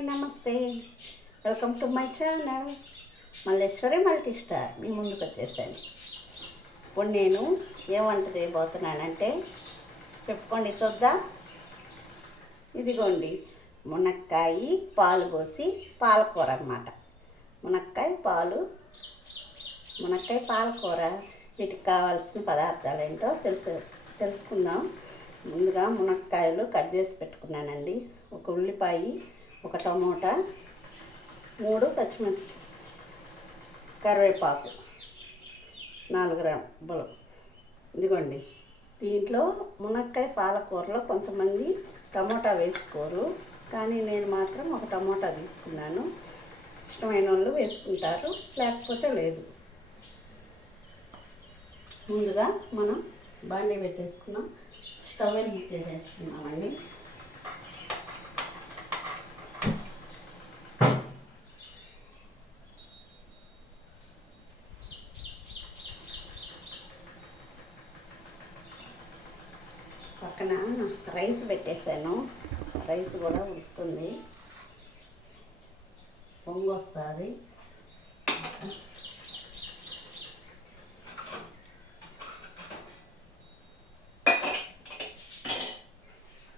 నమస్తే. Welcome to my channel Malleswari multi star. మీ ముందుకు వచ్చేసాను. ఇప్పుడు నేను ఏ వంట చేయబోతున్నానంటే చెప్పుకోండి చూద్దాం. ఇదిగోండి మునక్కాయ పాలు పోసి పాలకూర అన్నమాట. మునక్కాయ పాలు మునక్కాయ పాలకూర. వీటికి కావాల్సిన పదార్థాలు ఏంటో తెలుసు తెలుసుకుందాం. ముందుగా మునక్కాయలు కట్ చేసి పెట్టుకున్నానండి. ఒక ఉల్లిపాయ ఒక టమోటా మూడు పచ్చిమిర్చి కరివేపాకు నాలుగు గ్రాములు ఇదిగోండి. దీంట్లో మునక్కాయ పాలకూరలో కొంతమంది టమోటా వేసుకోరు కానీ నేను మాత్రం ఒక టమోటా తీసుకున్నాను. ఇష్టమైన వాళ్ళు వేసుకుంటారు లేకపోతే లేదు. ముందుగా మనం బాండీ పెట్టేసుకున్నాం స్టవ్ వెలిగించేసేసుకున్నామండి. పక్కన రైస్ పెట్టేసాను రైస్ కూడా ఉడుకుతుంది పొంగొస్తుంది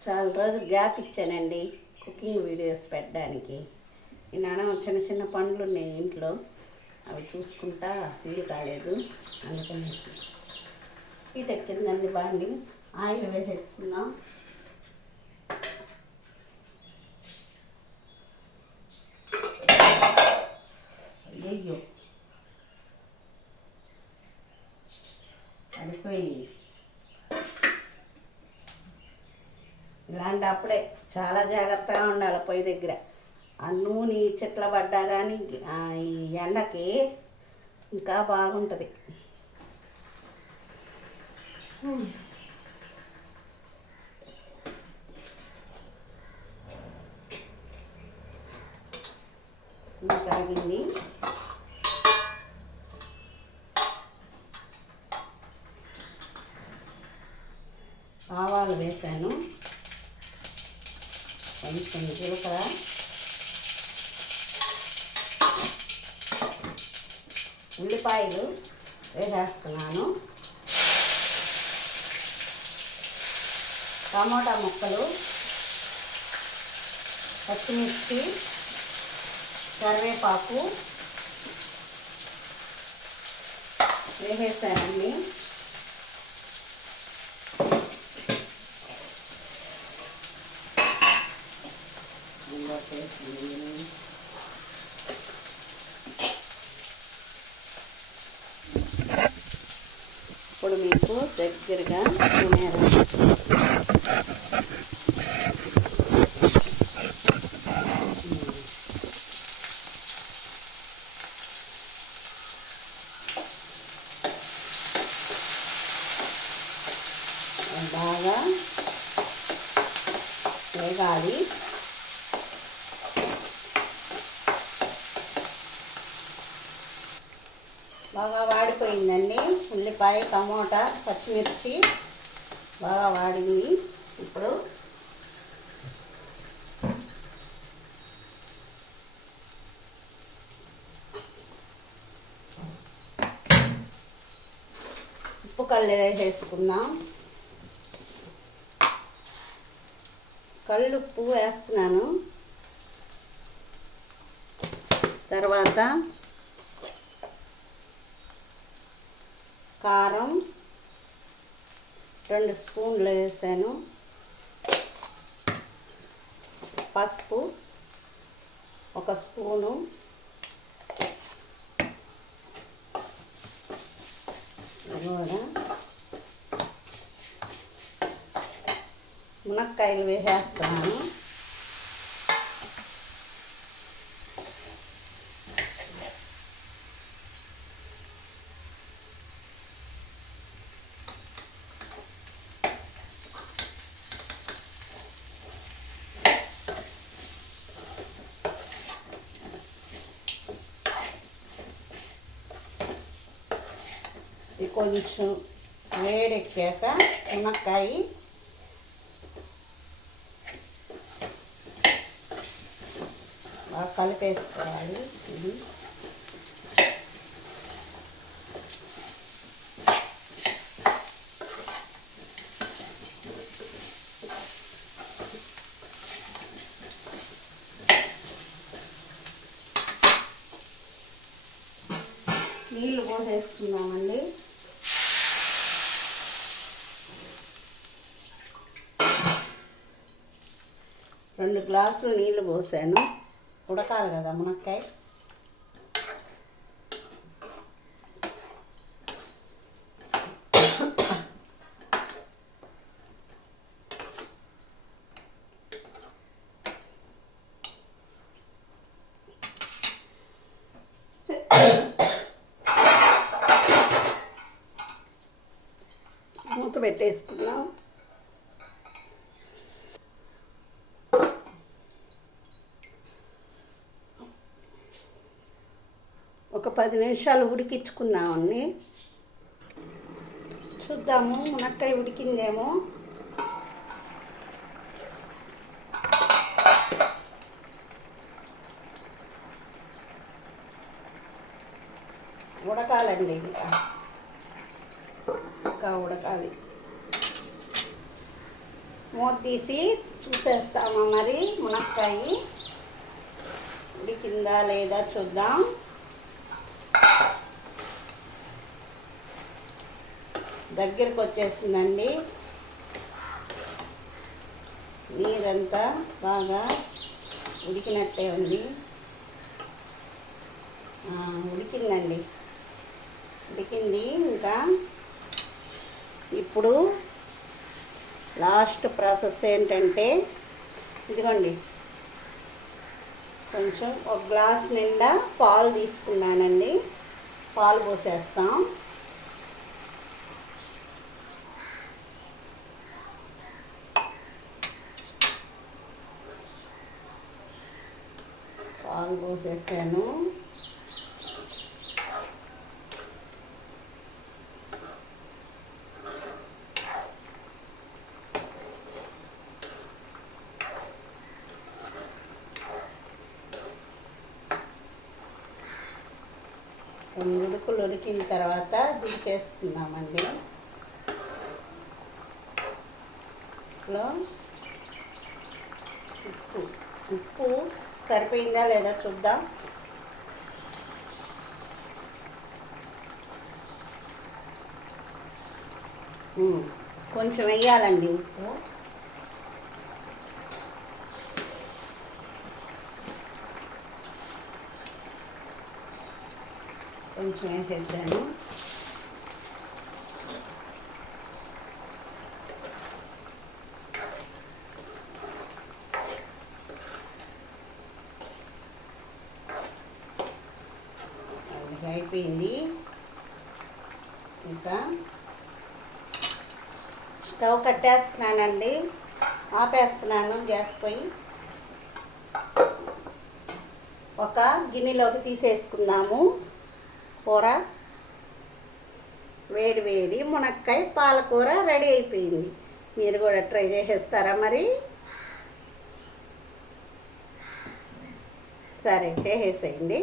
చాలా రోజులు గ్యాప్ ఇచ్చానండి కుకింగ్ వీడియోస్ పెట్టడానికి. ఈ నాన్న చిన్న చిన్న పండ్లు ఉన్నాయి ఇంట్లో. అవి చూసుకుంటా వీలు కాలేదు. అందుకని హీట్ ఎక్కిందండి బాగా ఆయిల్ వేసేసుకున్నాం అయ్యో పడిపోయింది ఇలాంటప్పుడే చాలా జాగ్రత్తగా ఉండాలి పొయ్యి దగ్గర. ఆ నూనె చెట్ల పడ్డా కానీ ఆ, ఈ ఎండకి ఇంకా బాగుంటుంది. హ్మ్. ఆవాలు వేసాను. కొంచెం జీలకర్ర. ఉల్లిపాయలు వేసేస్తున్నాను. టమాటా ముక్కలు పచ్చిమిర్చి కరివేపాకు వేసేసానండి. ఇప్పుడు మీకు దగ్గరగా తినేరా బాగా వేగాలి. బాగా వాడిపోయిందండి. ఉల్లిపాయ టమోటా పచ్చిమిర్చి బాగా వాడింది ఇప్పుడు ఉప్పు కళ్ళు వేసేసుకుందాం కళ్ళుప్పు వేస్తున్నాను. తర్వాత కారం రెండు స్పూన్లు వేసాను. పసుపు ఒక స్పూను. కూడా మునక్కాయలు వేసేస్తున్నాను కొంచెం వేడెక్కాక మునక్కాయ బాగా కలిపేసుకోవాలి. ఇది నీళ్ళు పోసేసుకున్నామండి రెండు గ్లాసులు నీళ్ళు పోసాను. ఉడకాలి కదా మునక్కాయ? మూత పెట్టేసుకున్నాం. ఒక పది నిమిషాలు ఉడికించుకున్నామండి. చూద్దాము మునక్కాయ ఉడికిందేమో. ఉడకాలండి ఇంకా. ఇంకా ఉడకాలి. మూత తీసి చూసేస్తామా మరి మునక్కాయ? ఉడికిందా లేదా చూద్దాం. దగ్గరికి వచ్చేసిందండి నీరంతా బాగా ఉడికినట్టే ఉంది. ఉడికిందండి. ఉడికింది ఇంకా ఇప్పుడు లాస్ట్ ప్రాసెస్ ఏంటంటే ఇదిగోండి. కొంచెం ఒక గ్లాస్ నిండా పాలు తీసుకున్నానండి. పాలు పోసేస్తాం. పాలు పోసేసాను. కొన్ని ఉడుకులు ఉడికిన తర్వాత దించేసుకుందామండి లో ఉప్పు. ఉప్పు సరిపోయిందా లేదా చూద్దాం. కొంచెం వేయాలండి ఉప్పు. కొంచెం వేసేసాను అయిపోయింది. ఇంకా స్టవ్ కట్టేస్తున్నానండి. ఆపేస్తున్నాను గ్యాస్ పొయ్యి ఒక గిన్నెలోకి తీసేసుకుందాము. కూర వేడి వేడి మునక్కాయ పాలకూర రెడీ అయిపోయింది. మీరు కూడా ట్రై చేసేస్తారా మరి? సరే చేసేసేయండి.